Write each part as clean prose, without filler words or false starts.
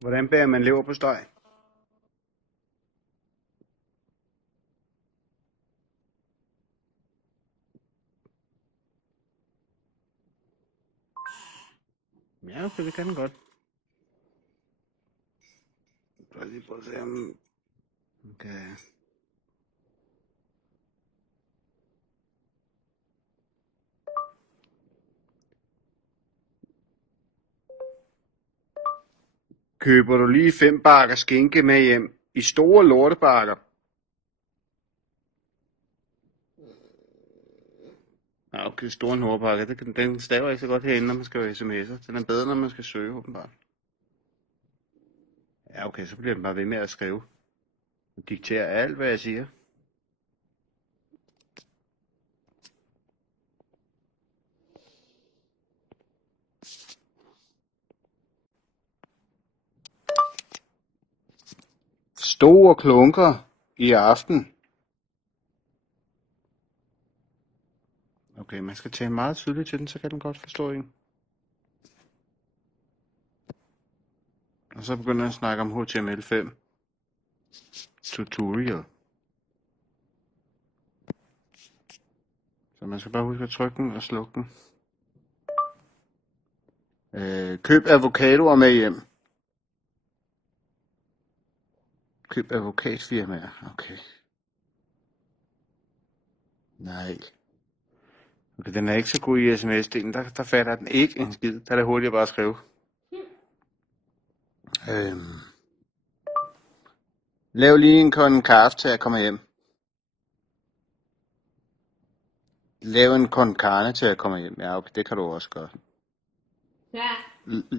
Hvordan bager man leverpostej? Ja, okay, det kan den godt. Så lige prøve at se om... Okay. Køber du lige 5 bakker skinke med hjem i store lortebakker? Ja, okay, store nordbakker. Den staver ikke så godt herinde, når man skal sms'er. Den er bedre, når man skal søge, åbenbart. Ja, okay, så bliver den bare ved med at skrive. Og diktere alt, hvad jeg siger. Store klunker i aften. Okay, man skal tale meget tydeligt til den, så kan den godt forstå en. Og så begynder jeg at snakke om HTML5 tutorial. Så man skal bare huske at trykke den og slukke den. Køb avocadoer med hjem. Køb advokatfirmaer. Okay. Nej. Okay, den er ikke så god i sms-delen. Der fatter den ikke en skid. Der er det hurtigt bare at skrive. Lav lige en kande kaffe til at komme hjem. Lav en con carne til at komme hjem. Ja, okay, det kan du også gøre. Ja.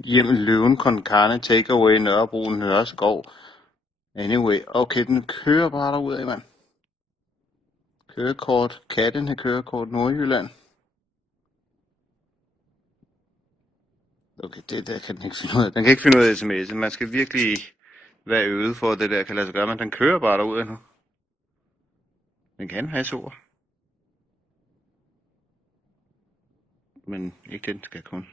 Hjem løven con carne takeaway Nørrebro Nørreskov. Anyway, okay, den kører bare derudad, mand. Kørekort, katten har kørekort Nordjylland. Okay, det der kan den ikke finde ud af. Den kan ikke finde ud af sms'en. Man skal virkelig være øvet for, at det der kan lade sig gøre, men den kører bare derudad nu. Den kan have ord. Men ikke den skal kun.